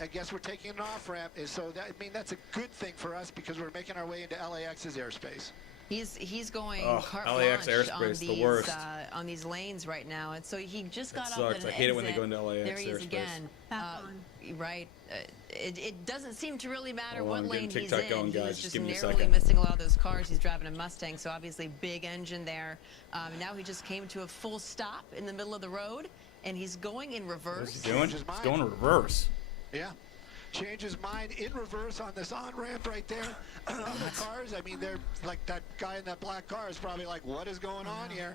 I guess we're taking an off-ramp. So that, I mean, that's a good thing for us because we're making our way into LAX's airspace. He's going carte LAX blanche airspace, the worst. on these lanes right now, and so he just got That off sucks. at an I hate it exit. when they go into LAX there he is airspace. again. Right. It doesn't seem to really matter Hold what on, lane getting he's TikTok in. going, guys. He's Just just give me a narrowly second. missing a lot of those cars. He's driving a Mustang, so obviously big engine there. Now he just came to a full stop in the middle of the road, and he's going in reverse. What's he doing? He's going in reverse. Yeah. Change his mind in reverse on this on-ramp right there on the cars. I mean, they're like that guy in that black car is probably like, what is going on here?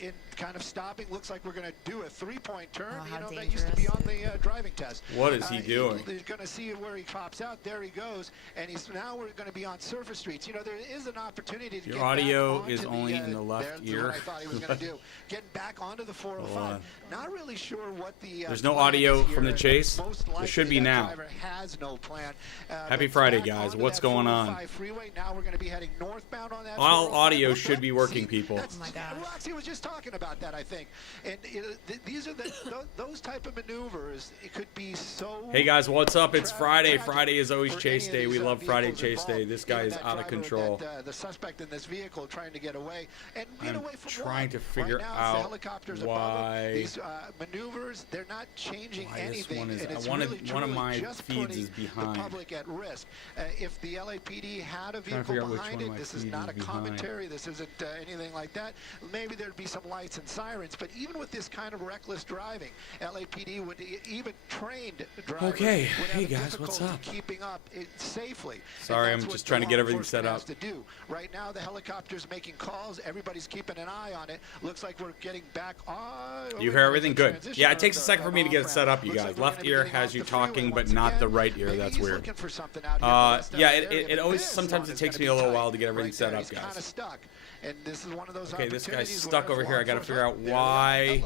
In kind of stopping. Looks like we're going to do a three-point turn. You know, that used to be on the driving test. What is he doing? He's going to see where he pops out. There he goes. And now we're going to be on surface streets. You know, there is an opportunity to Your get audio back is onto only in the left there's ear. what I thought he was going to do. Getting back onto the 405. Not really sure what the There's no audio from the chase. There should be now. Has no plan. Happy Friday, guys. What's going on? Freeway. Now we're going to be heading northbound on that. All audio should be working, people. Oh my gosh. Roxy was just talking about that, I think. And these are those type of maneuvers. It could be so. Hey guys, what's up? It's Friday. Friday is always chase day. We love Friday chase day. This guy is out of control. The suspect in this vehicle trying to get away and I'm trying to figure out why these maneuvers. They're not changing anything. One of my feeds is behind. The public at risk. If the LAPD had a vehicle behind it, this is not a commentary. This isn't anything like that. Maybe there'd be some lights and sirens, but even with this kind of reckless driving, LAPD would even trained drivers. Okay, hey guys, what's up? Keeping up safely. Sorry, I'm just trying to get everything set up. To do. Right now, the helicopter's making calls. Everybody's keeping an eye on it. Looks like we're getting back. You hear everything good? Yeah, it takes a second for me to get it set up, you guys. Left ear has you talking, but not the right ear. That's weird. Yeah, it always, sometimes it takes me a little while to get everything set up, guys. Okay, this guy's stuck over here. I gotta figure out why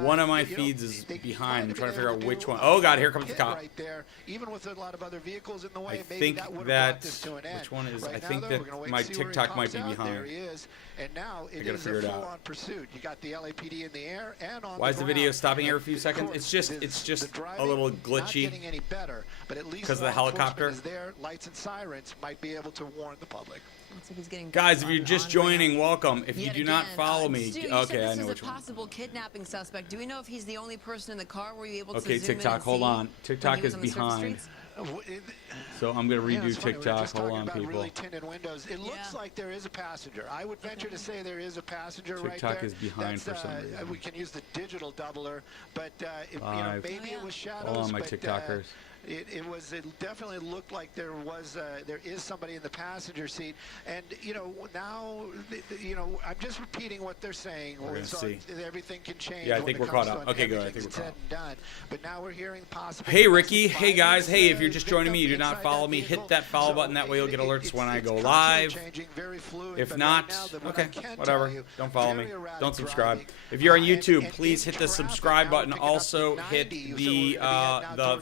one of my feeds is behind. I'm trying to figure out which one. Oh god, here comes the cop. Even with a lot of other vehicles in the way, I think that, which one is, I think that my TikTok might be behind. And now it is a full-on pursuit. You got the LAPD in the air and on. Why is the video stopping every few seconds? It's just a little glitchy because of the helicopter. Lights and sirens might be able to warn the public. Guys, if you're just joining, welcome. If you do not follow me, okay, I know which one. Possible kidnapping suspect. Do we know if he's the only person in the car? Were you able to Okay, zoom in TikTok, and hold see on. TikTok is when he was on the behind. streets? So I'm gonna redo TikTok. Hold on, people. Really tinted windows. It looks like there is a passenger. I would venture to say there is a passenger right there. TikTok is behind for some reason. We can use the digital doubler, but maybe it was shadows. Hold on, my TikTokers. It definitely looked like there is somebody in the passenger seat, and now I'm just repeating what they're saying. We're gonna see. Everything can change. Yeah, I think we're caught up. Okay, good. I think we're caught up. Done. But now we're hearing possible. Hey Ricky, hey guys, hey, if you're just joining me, you do not follow me, hit that follow button. That way you'll get alerts when I go live. If not, okay, whatever. Don't follow me. Don't subscribe. If you're on YouTube, please hit the subscribe button. Also hit the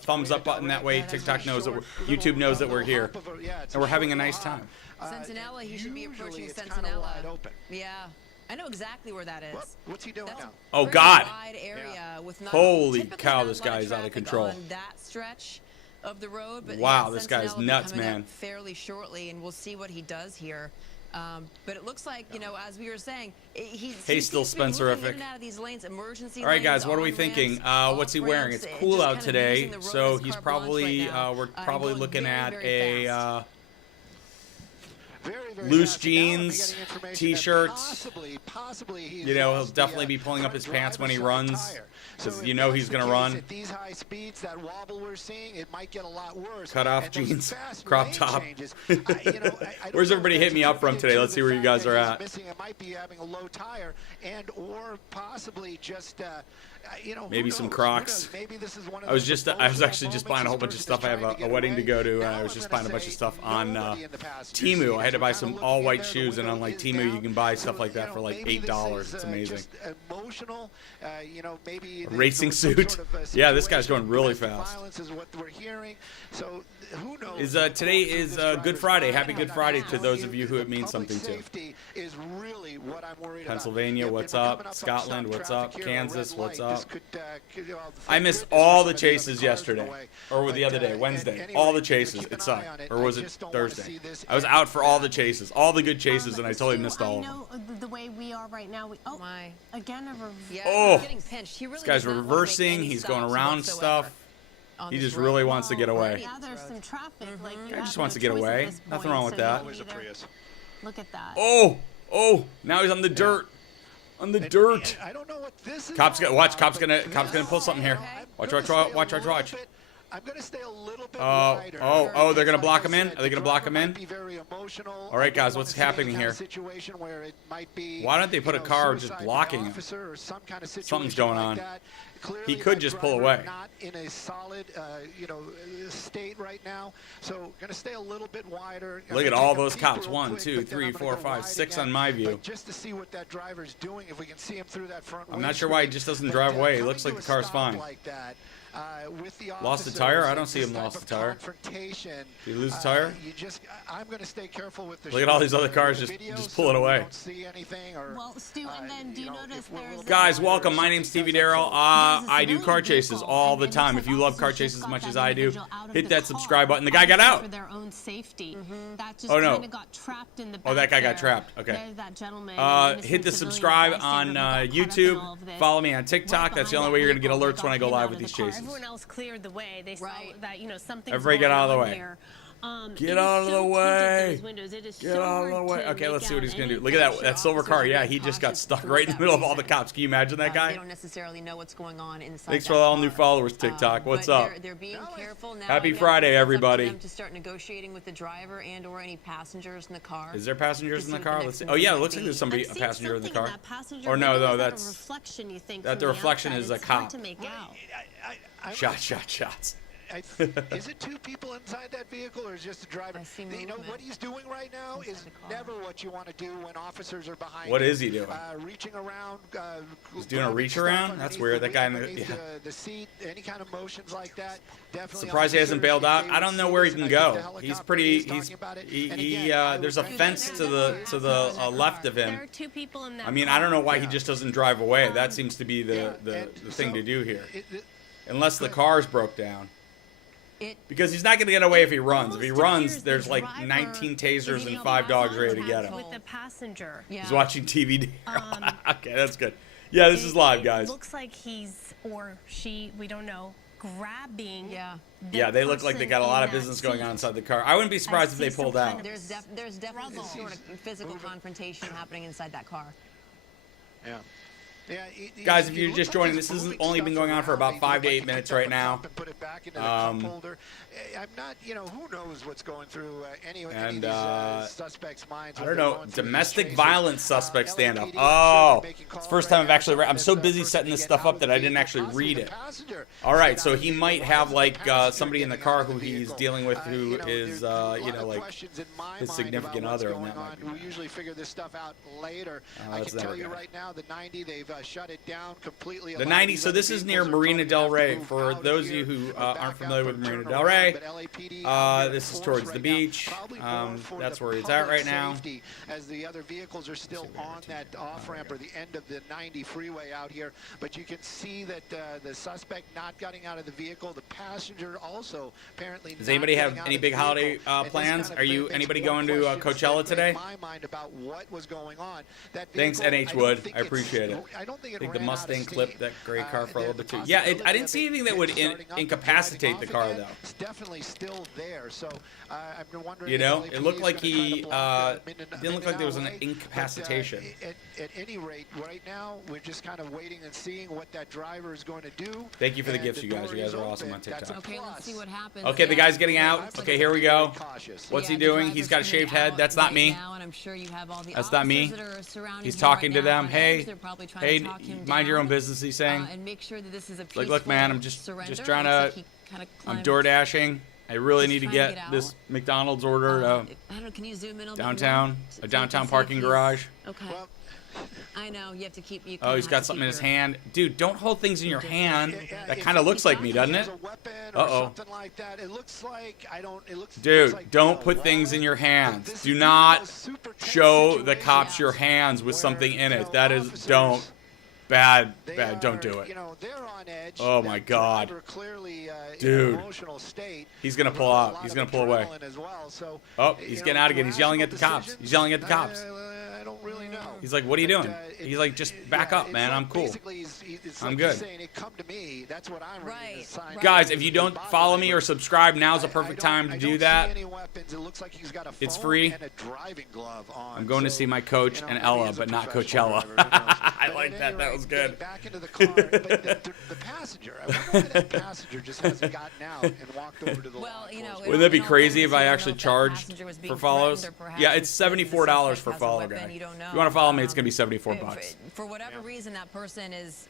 thumbs up button. That way TikTok knows that YouTube knows that we're here and we're having a nice time. Sentinella, he should be approaching Sentinella. Yeah. I know exactly where that is. What's he doing now? Oh God! Area with Holy cow, this guy is out of control. On that stretch of the road, but wow, this guy's nuts, man. Fairly shortly, and we'll see what he does here. But it looks like, as we were saying, he's still Spencer-ific. All right, guys, what are we thinking? What's he wearing? It's cool out today, so he's probably we're probably looking at a loose jeans, t-shirts. He'll definitely be pulling up his pants when he runs, because he's gonna run. At these high speeds, that wobble we're seeing, it might get a lot worse. Cut off jeans, crop top. Where's everybody hitting me up from today? Let's see where you guys are at. It might be having a low tire, or possibly just maybe some Crocs. I was actually just buying a whole bunch of stuff. I have a wedding to go to, and I was just buying a bunch of stuff on Temu. I had to buy some all-white shoes, and on Temu you can buy stuff like that for like $8. It's amazing. A racing suit. Yeah, this guy's going really fast. Today is Good Friday. Happy Good Friday to those of you who it means something to. Pennsylvania, what's up? Scotland, what's up? Kansas, what's up? I missed all the chases yesterday, or the other day, Wednesday. All the chases. It sucked. Or was it Thursday? I was out for all the chases, all the good chases, and I totally missed all of them. I know the way we are right now. Oh, my. Again, Getting pinched. He really This guy's reversing. He's going around stuff. He just really wants to get away. Yeah, there's some traffic. Guy just wants to get away. Nothing wrong with that. Look at that. Oh, now he's on the dirt. On the dirt. I don't know what this is. Cop's gonna pull something here. Watch. I'm gonna stay a little bit wider. Oh, they're gonna block him in? Are they gonna block him in? All right, guys, what's happening here? Why don't they put a car just blocking him? Something's going on. He could just pull away. Not in a solid, state right now. So gonna stay a little bit wider. Look at all those cops. 1, 2, 3, 4, 5, 6 on my view. Just to see what that driver's doing, if we can see him through that front. I'm not sure why he just doesn't drive away. It looks like the car's fine. Lost a tire? I don't see him lost a tire. Did he lose a tire? I'm going to stay careful with the Look at all these other cars just pulling away. Well, Stu, and then do you notice there's... Guys, welcome. My name's TVDarryl. I do car chases all the time. If you love car chases as much as I do, hit that subscribe button. The guy got out. For their own safety. That just Oh, no. kind of got trapped in the back. Oh, that guy got trapped. Okay. There's that gentleman, Hit the subscribe on YouTube. Follow me on TikTok. That's the only way you're going to get alerts when I go live with these chases. Everyone else cleared the way. They saw that, something. Everybody get out of the way. Get out of the way. Get out of the way. Okay, let's see what he's going to do. Look at that silver car. Yeah, he just got stuck right in the middle of all the cops. Can you imagine that guy? They don't necessarily know what's going on inside. Thanks for all new followers, TikTok. What's up? They're being careful now. Happy Friday, everybody. To start negotiating with the driver and/or any passengers in the car. Is there passengers in the car? Let's see. Oh yeah, it looks like there's a passenger in the car. Or no, that's the reflection is a cop. Shots. Is it two people inside that vehicle, or is it just a driver? What he's doing right now is never what you want to do when officers are behind. What is he doing? Reaching around. He's doing a reach around? That's weird. That guy in the seat, any kind of motions like that. Definitely. Surprised he hasn't bailed out. I don't know where he can go. He's pretty. There's a fence to the left of him. I mean, I don't know why he just doesn't drive away. That seems to be the thing to do here, unless the car's broke down. Because he's not going to get away if he runs. If he runs, there's like 19 tasers and 5 dogs ready to get him. With the passenger. He's watching TVDarryl. Okay, that's good. Yeah, this is live, guys. It looks like he's, or she, we don't know, grabbing. Yeah, they look like they got a lot of business going on inside the car. I wouldn't be surprised if they pulled out. There's definitely some sort of physical confrontation happening inside that car. Yeah. Guys, if you're just joining, this has only been going on for about 5 to 8 minutes right now. I'm not, who knows what's going through any of these suspects' minds. I don't know. Domestic violence suspect standoff. Oh, it's the first time I've actually read. I'm so busy setting this stuff up that I didn't actually read it. All right, so he might have like somebody in the car who he's dealing with who is, like his significant other. And that might be we usually figure this stuff out later. I can tell you right now, the 90, they've shut it down completely. The 90, so this is near Marina Del Rey. For those of you who aren't familiar with Marina Del Rey, this is towards the beach. That's where it's at right now. As the other vehicles are still on that off-ramp or the end of the 90 freeway out here, but you can see that the suspect not getting out of the vehicle, the passenger also apparently. Does anybody have any big holiday plans? Are you anybody going to Coachella today? Thanks, NH Wood. I appreciate it. I think the Mustang clipped that gray car for a little bit too. Yeah, I didn't see anything that would incapacitate the car though. It's definitely still there. So I've been wondering. It looked like he didn't look like there was an incapacitation. At any rate, right now we're just kind of waiting and seeing what that driver is going to do. Thank you for the gifts, you guys. You guys are awesome on TikTok. Okay, let's see what happens. Okay, the guy's getting out. Okay, here we go. What's he doing? He's got a shaved head. That's not me. That's not me. He's talking to them. Hey, mind your own business, he's saying. And make sure that this is a like, look, man, I'm just trying to, I'm door dashing. I really need to get this McDonald's order can you zoom in downtown, a downtown parking garage. Okay. I know, you have to keep. Oh, he's got something in his hand. Dude, don't hold things in your hand. That kind of looks like me, doesn't it? Uh-oh. Dude, don't put things in your hands. Do not show the cops your hands with something in it. That is, don't. Bad. Don't do it. You know, they're on edge. Oh my God, clearly, dude. in emotional state. He's gonna pull out. He's gonna pull away. Well. So, oh, he's getting out again. He's yelling at the cops. He's yelling at the cops. I don't really know. He's like, "What are you doing?" He's like, "Just back up, man. I'm cool. I'm good." Come to me. That's what I'm right. Guys, if you don't follow me or subscribe, now's a perfect time to do that. It's free. I'm going to see my coach and Ella, but not Coachella. I like that. That was good. Back into the car, but the passenger. I wonder why that passenger just hasn't gotten out and walked over to the well, you know, wouldn't that be crazy if I actually charged for follows? Yeah, it's $74 for follow, guy. If you want to follow me, it's gonna be $74. For whatever reason, that person is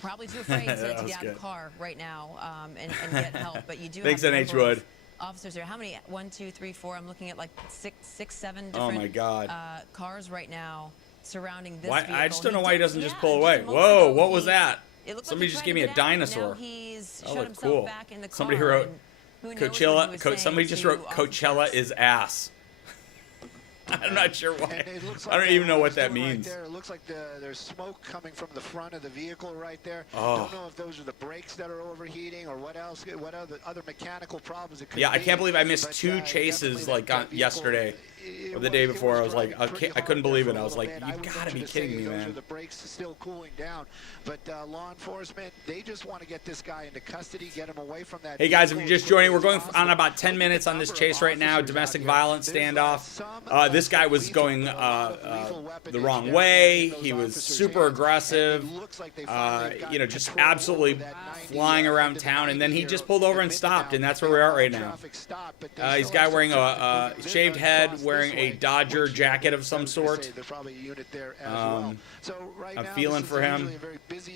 probably too afraid to get out of the car right now and get help. But you do. Thanks, have NH Wood. Officers here. How many? 1, 2, 3, 4. I'm looking at like six, 7 Oh different my God. Cars right now surrounding this Why? vehicle. I just don't know why he doesn't just pull away. Whoa, what was that? Somebody just gave me a dinosaur. That looked cool. Somebody wrote Coachella. Somebody just wrote Coachella is ass. I'm not sure why. I don't even know what that means. Right there. It looks like there's smoke coming from the front of the vehicle right there. Oh. Don't know if those are the brakes that are overheating or what else, what other mechanical problems it could be. Yeah, I can't believe I missed 2 chases like yesterday or the day before. I was like, I couldn't believe it. I was like, you gotta be kidding me, man. The brakes still cooling down, but law enforcement, they just want to get this guy into custody, get him away from that. Hey guys, if you're just joining, we're going on about 10 minutes on this chase right now. Domestic violence standoff. This guy was going the wrong way. He was super aggressive. You know, just absolutely flying around town, and then he just pulled over and stopped, and that's where we are right now. He's a guy wearing a shaved head, wearing a Dodger jacket of some sort. I'm feeling for him because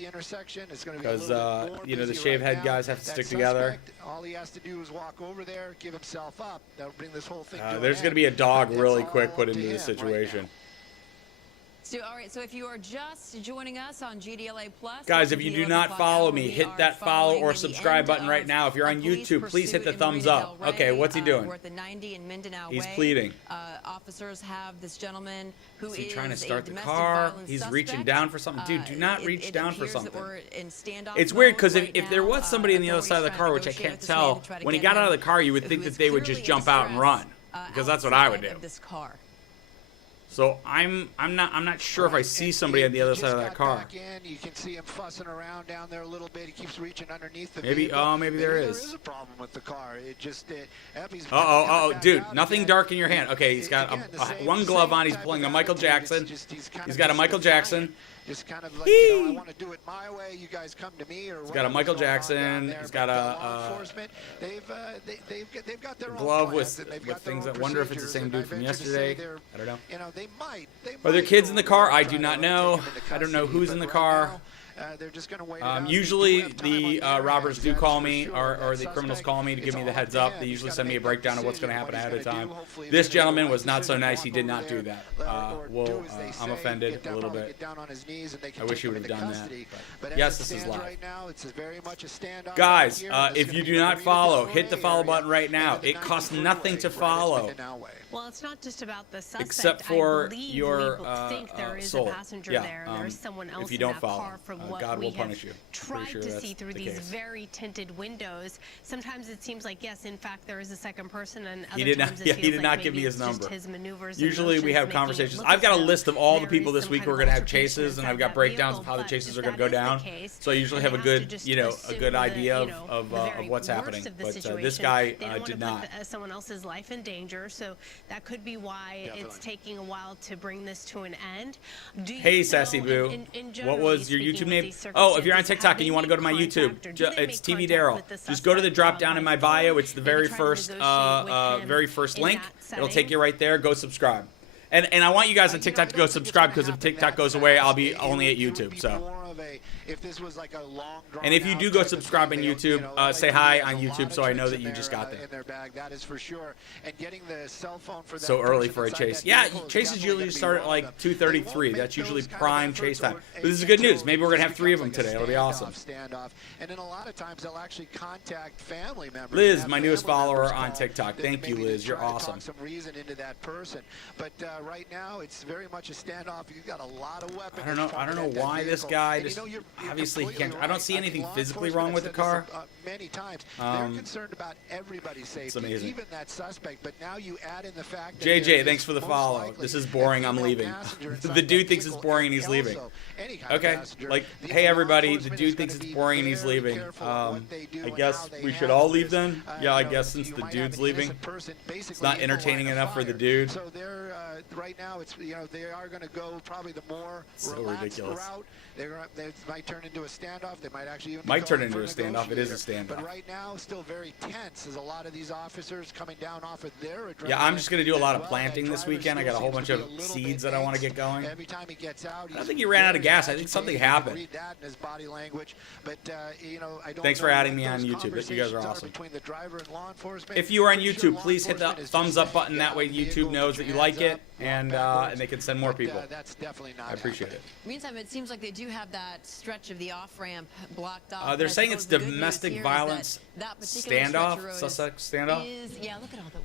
you know, the shaved head guys have to stick together. All he has to do is walk over there, give himself up. That'll bring this whole thing to there's going to be a dog really quick put into this situation. All right, so if you are just joining us on GDLA Plus, guys, if you do not follow me, hit that follow or subscribe button right now. If you're on YouTube, please hit the thumbs up. Okay, what's he doing? We're at the 90 in Mindanao He's Way. pleading. Officers have this gentleman who is he trying to start the car? He's reaching down for something. Dude, do not reach down for something. It's weird because if there was somebody on the other side of the car, which I can't tell, when he got out of the car, you would think that they would just jump out and run, because that's what I would do. So I'm not sure if I see somebody on the other side of that car. You can see him fussing around down there a little bit. He keeps reaching underneath the maybe vehicle. oh maybe there is. There is a problem with the car. It just dude, nothing dark in your hand. Okay, he's got one glove on. He's pulling a Michael Jackson. He's got a Michael Jackson. Just kind of like, you know, I want to do it my way. You guys come to me. Or he's got a Michael Jackson. He's got a they've got their glove with things. I wonder if it's the same dude from yesterday. I don't know. You know, they might. Are there kids in the car? I do not know. I don't know who's in the car. They're just going to wait. Usually the robbers do call me, or the criminals call me to give me the heads up. They usually send me a breakdown of what's going to happen ahead of time. This gentleman was not so nice. He did not do that. I'm offended a little bit. I wish he would have done that. But yes, this is live. Guys, if you do not follow, hit the follow button right now. It costs nothing to follow. Well, it's not just about the suspect. Except for your think there is soul. A passenger there. There's someone else if you don't in that follow, car from what God we will punish you. Tried sure to see through these case. Very tinted windows. Sometimes it seems like yes, in fact, there is a second person, and other he did not. times Yeah, he did not give me his number. His maneuvers. Usually we have conversations. I've got a list of all the people this week who are going to have chases, and I've got breakdowns of how the chases are going to go down. So I usually have a good, a good idea of what's happening. But this guy did not. Someone else's life in danger, so that could be why it's taking a while to bring this to an end. Hey, Sassy Boo. What was your YouTube name? Oh, if you're on TikTok and you want to go to my YouTube, it's TVDarryl. Just go to the drop down in my bio. It's the very first link. It'll take you right there. Go subscribe. And I want you guys on TikTok to go subscribe, because if TikTok goes away, I'll be only at YouTube. So. if this was like a long drawn And if you do go subscribe on YouTube, say hi on YouTube so I know that you just got there. In their bag, that is for sure. And getting the cell phone for so early for a chase. Yeah, chases usually start at like 2:33. That's usually prime chase time. But this is good news. Maybe we're gonna have 3 of them today. It'll be awesome. Standoff. And then a lot of times they'll actually contact family members. Liz, my newest follower on TikTok. Thank you, Liz. You're awesome. Some reason into that person. But right now it's very much a standoff. You've got a lot of weapons. I don't know why this guy just obviously he can't. I don't see anything physically wrong with the car. Many times they're concerned about everybody's safety. It's amazing. Even that suspect. But now you add in the fact that JJ, thanks for the follow. This is boring. I'm leaving. The dude thinks it's boring and he's leaving. Okay, like, hey everybody, the dude thinks it's boring and he's leaving. I guess we should all leave then. Yeah, I guess since the dude's leaving, it's not entertaining enough for the dude. So they're right now. It's they are going to go probably the more relaxed route. They might turn into a standoff. They might actually even turn into a standoff. It is a standoff. But right now, still very tense. As a lot of these officers coming down off of their adrenaline. Yeah, I'm just going to do a lot of planting this weekend. I got a whole bunch of seeds that I want to get going. Every time he gets out, I don't think he ran out of gas. I think something happened. Read that in his body language. But thanks for adding me on YouTube. You guys are awesome. If you are on YouTube, please hit the thumbs up button. That way YouTube knows that you like it, and they can send more people. That's definitely not. I appreciate it. Meantime, it seems like they do have that stretch of the off-ramp blocked off. They're saying it's domestic violence standoff, Sussex standoff.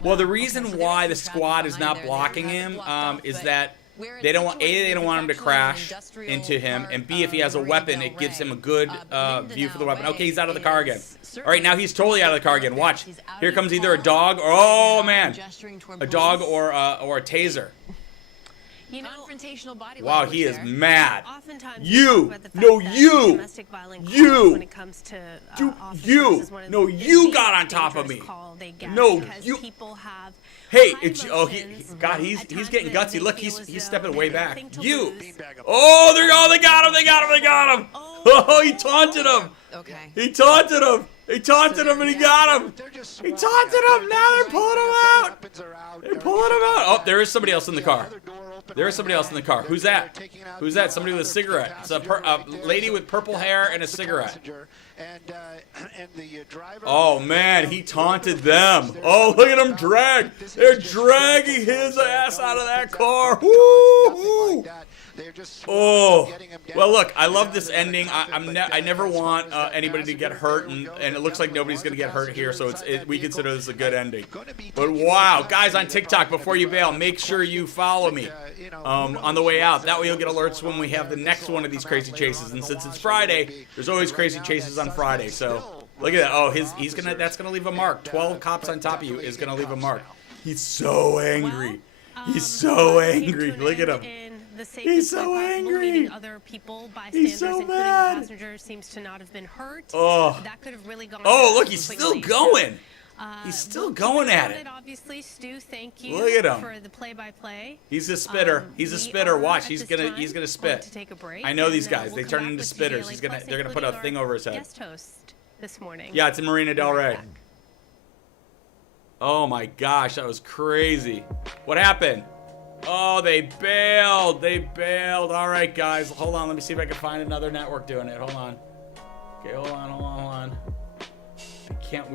Well, the reason why the squad is not blocking him is that they don't want they don't want him to crash into him, and B, if he has a weapon, it gives him a good view for the weapon. Okay, he's out of the car again. All right, now he's totally out of the car again. Watch, here comes either a dog or oh man, a dog or a taser. Confrontational body wow, he is mad. You got on top of me. No, you. Hey, it's God, he's getting gutsy. Look, he's stepping way back. You. Oh, they got him. Oh, he taunted him. Okay. He taunted him and he got him. He taunted him. Now they're pulling him out. They're pulling him out. Oh, there is somebody else in the car. There is somebody else in the car. Who's that? Who's that? Somebody with a cigarette. It's a lady with purple hair and a cigarette. Oh, man, he taunted them. Oh, look at him drag. They're dragging his ass out of that car. Woo! Oh, well, look, I love this ending. I never want anybody to get hurt, and it looks like nobody's going to get hurt here, so we consider this a good ending. But wow, guys on TikTok, before you bail, make sure you follow me on the way out. That way you'll get alerts when we have the next one of these crazy chases. And since it's Friday, there's always crazy chases on Friday. So look at that. Oh, that's gonna leave a mark. 12 cops on top of you is gonna leave a mark. He's so angry. He's so angry. Look at him. He's so angry. Other people, he's so mad. Passengers seems to not have been hurt. Oh, that could have really gone. Oh, look, he's still going. He's still going at it. Obviously, Stu, thank you. Look at him. For the play-by-play. He's a spitter. He's a spitter. Watch, he's gonna spit. To take a break, I know these guys. They turn into spitters. They're gonna put a thing over his head. Guest host this morning. Yeah, it's in Marina Del Rey. Oh my gosh, that was crazy. What happened? Oh, they bailed. They bailed. All right, guys. Hold on. Let me see if I can find another network doing it. Hold on. Okay, hold on. I can't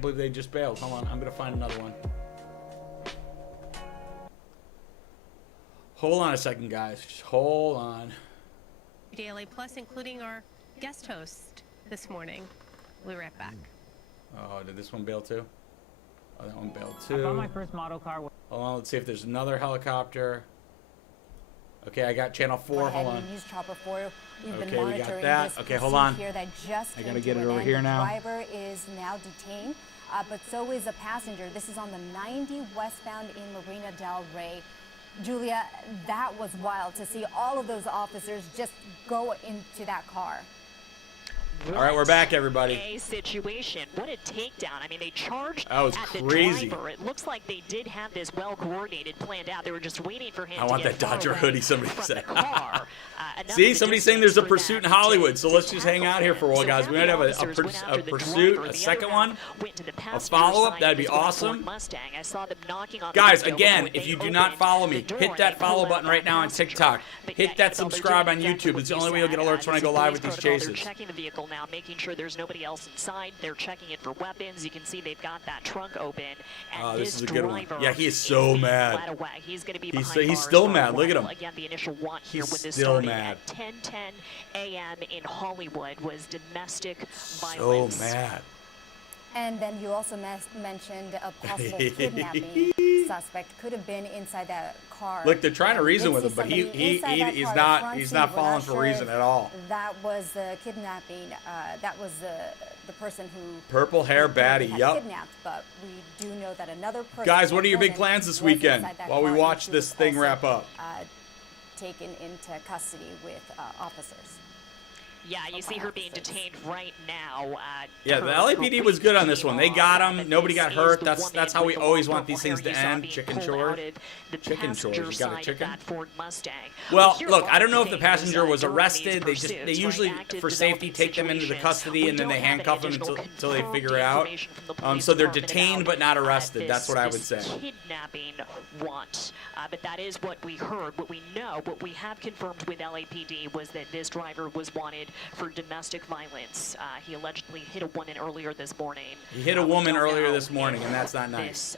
believe they just bailed. Hold on. I'm going to find another one. Hold on a second, guys. Just hold on. Daily Plus, including our guest host this morning. We'll be right back. Oh, did this one bail too? Oh, that one bailed too. I bought my first model car. Hold on, let's see if there's another helicopter. Okay, I got channel 4. Hold on. News chopper for you. We've been okay, we got that. This okay, hold on. Here that just I gotta get it over here now. The driver is now detained, but so is a passenger. This is on the 90 westbound in Marina Del Rey. Julia, that was wild to see all of those officers just go into that car. All right, we're back, everybody. A situation. What a takedown. I mean, they charged that was at crazy. the driver. It looks like they did have this well-coordinated, planned out. They were just waiting for him I want that Dodger hoodie, somebody said. See, somebody's saying there's a pursuit in Hollywood, so let's just hang out here for a while, guys. We might have a pursuit, a second one, a follow-up. That'd be awesome. Guys, again, if you do not follow me, hit that follow button right now on TikTok. Hit that subscribe on YouTube. It's the only way you'll get alerts when I go live with these chases. They're checking the vehicle now, making sure there's nobody else inside. They're checking it for weapons. You can see they've got that trunk open. And this is a good one. Yeah, he is so mad. He's going to be he's still mad. Look at him. Again, the initial want here with this still starting mad. at 10:10 a.m. in Hollywood was domestic violence. So mad. And then you also mentioned a possible kidnapping suspect could have been inside that car. Look, they're trying to reason with him, but he's not falling for reason at all. That was the kidnapping. That was the person who purple hair baddie. Yep. Kidnapped, but we do know that another person. Guys, what are your big plans this weekend while we watch this thing wrap up? Taken into custody with officers. Yeah, you see her being detained right now. Yeah, the LAPD was good on this one. They got him. Nobody got hurt. That's how we always want these things to end. Chicken chores. Chicken chores. You got a chicken? Well, look, I don't know if the passenger was arrested. They usually, for safety, take them into the custody and then they handcuff them until they figure it out. So they're detained but not arrested. That's what I would say. Kidnapping want. But that is what we heard. What we know, what we have confirmed with LAPD was that this driver was wanted for domestic violence. He allegedly hit a woman earlier this morning. He hit a woman earlier this morning, and that's not nice. This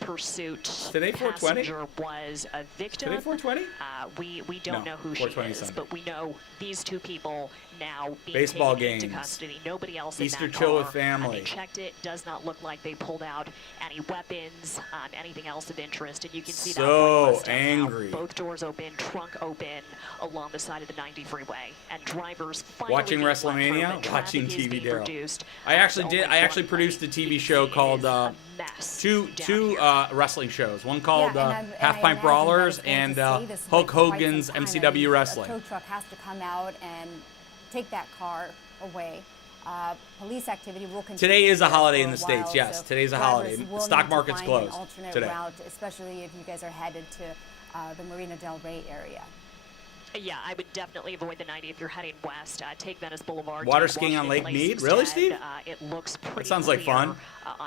pursuit today 420 passenger was a victim. Today 420? We don't know who she is, Sunday. but we know these two people now being baseball taken games into custody. Nobody else Easter in that chill car. with family. They checked it. Does not look like they pulled out any weapons, anything else of interest. And you can see so that angry. Now. Both doors open, trunk open along the side of the 90 freeway, and drivers watching WrestleMania, watching TVDarryl. I actually produced a TV show called two wrestling shows. One called Half Pint Brawlers and Hulk Hogan's MCW Wrestling. A tow truck has to come out and take that car away. Police activity will continue. Today is a holiday in the States. Yes, so today's a holiday. The stock market's closed today. Route, especially if you guys are headed to the Marina Del Rey area. Yeah, I would definitely avoid the 90 if you're heading west. Take Venice Boulevard. Water skiing on Lake Mead? Really, Steve? It looks pretty that sounds like fun.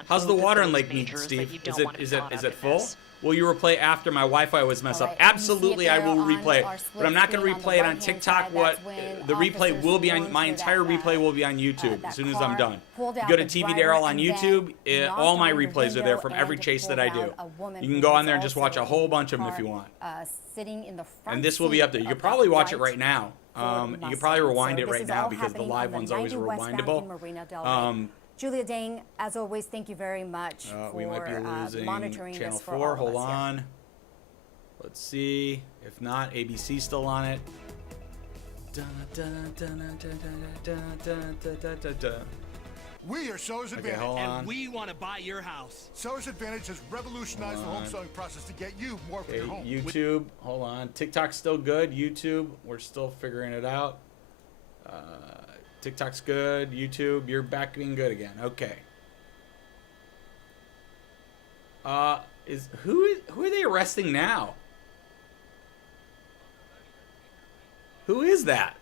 How's the water on Lake Mead, Steve? Is it full? Will you replay after my Wi-Fi was messed up? Absolutely, I will replay it. But I'm not going to replay it on TikTok. The replay will be on, my entire replay will be on YouTube as soon as I'm done. You go to TVDarryl on YouTube. All my replays are there from every chase that I do. You can go on there and just watch a whole bunch of them if you want. And this will be up there. You could probably watch it right now. You could probably rewind it right now because the live one's always rewindable. Julia Dang, as always, thank you very much for we might be losing monitoring Channel this 4. For all Hold of us, on. Yeah. Let's see. If not, ABC's still on it. We are Sellers Advantage, and we want to buy your house. Sellers Advantage has revolutionized the home selling process to get you more for your home. YouTube, hold on. TikTok's still good. YouTube, we're still figuring it out. TikTok's good. YouTube, you're back being good again. Okay. Who are they arresting now? Who is that?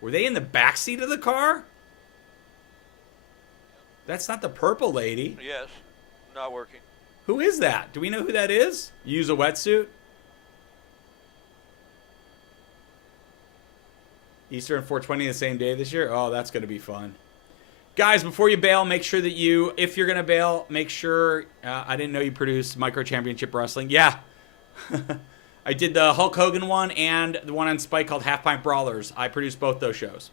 Were they in the back seat of the car? That's not the purple lady. Yes, not working. Who is that? Do we know who that is? Use a wetsuit? Easter and 420 the same day this year? Oh, that's going to be fun. Guys, before you bail, make sure that if you're going to bail, make sure, I didn't know you produced Micro Championship Wrestling. Yeah. I did the Hulk Hogan one and the one on Spike called Half Pint Brawlers. I produced both those shows.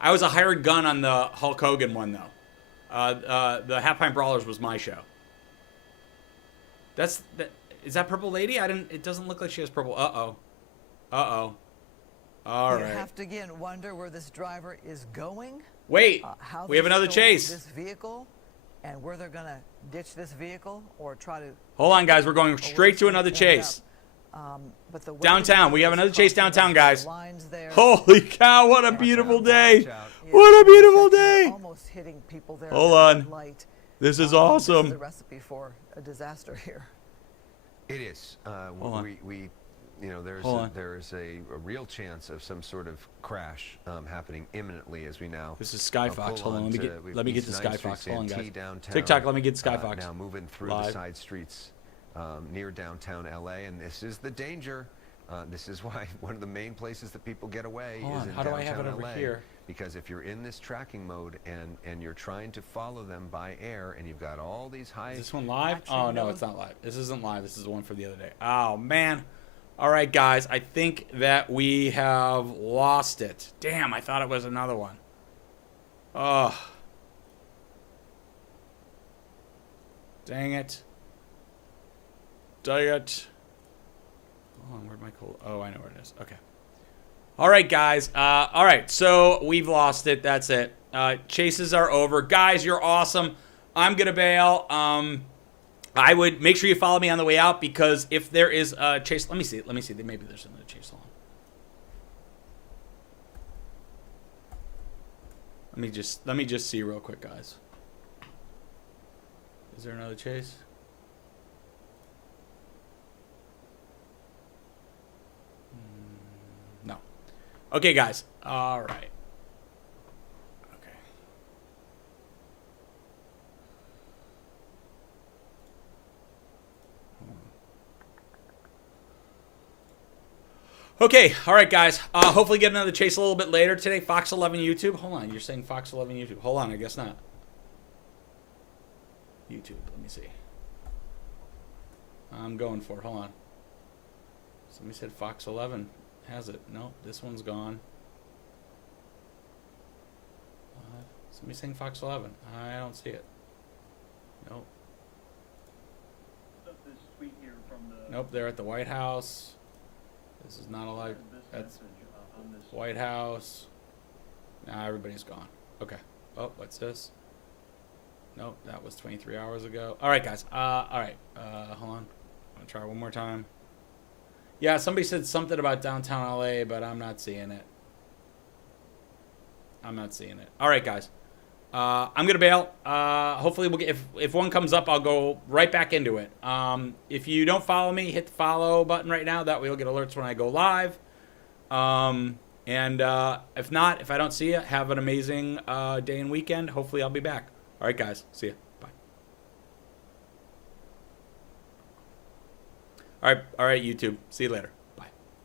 I was a hired gun on the Hulk Hogan one, though. The Half Pint Brawlers was my show. Is that Purple Lady? It doesn't look like she has purple. Uh-oh. Uh-oh. All right. You have to again wonder where this driver is going. Wait, how we have another chase. This vehicle, and where they're gonna ditch this vehicle or try to. Hold on, guys. We're going straight to another chase. But the Downtown. We have another chase downtown, guys. Lines there. Holy cow, what a beautiful day. What a beautiful day. Almost hitting people there. Hold on. Light. This is This awesome. is a recipe for a disaster here. It is. You know, there's a real chance of some sort of crash happening imminently as we now. This is Skyfox. Hold on, let me get to Skyfox. Hold on, guys. Downtown, TikTok, let me get Skyfox. Now moving through the side streets near downtown LA, and this is the danger. This is why one of the main places that people get away is in How do I have it downtown over LA. here? Because if you're in this tracking mode and you're trying to follow them by air, and you've got all these high. Is this one live? Oh no, it's not live. This isn't live. This is the one from the other day. Oh man. All right, guys. I think that we have lost it. Damn, I thought it was another one. Oh. Dang it. Dang it. Hold on, where'd my cold? Oh, I know where it is. Okay. All right, guys. All right, so we've lost it. That's it. Chases are over. Guys, you're awesome. I'm going to bail. I would make sure you follow me on the way out, because if there is a chase, let me see. Maybe there's another chase on. Let me just see real quick, guys. Is there another chase? No. Okay, guys. All right. Okay, all right, guys. Hopefully get another chase a little bit later today. Fox 11 YouTube. Hold on, you're saying Fox 11 YouTube. Hold on, I guess not. YouTube, let me see. I'm going for it. Hold on. Somebody said Fox 11 has it. No, this one's gone. Somebody saying Fox 11. I don't see it. Nope. Nope, they're at the White House. This is not a live. That's White House. Nah, everybody's gone. Okay. Oh, what's this? Nope, that was 23 hours ago. All right, guys. All right. Hold on. I'm gonna try one more time. Yeah, somebody said something about downtown LA, but I'm not seeing it. I'm not seeing it. All right, guys. I'm gonna bail. Hopefully we'll get, if one comes up, I'll go right back into it. If you don't follow me, hit the follow button right now. That way you'll get alerts when I go live. If not, if I don't see you, have an amazing day and weekend. Hopefully I'll be back. All right, guys. See you. Bye. All right, YouTube. See you later.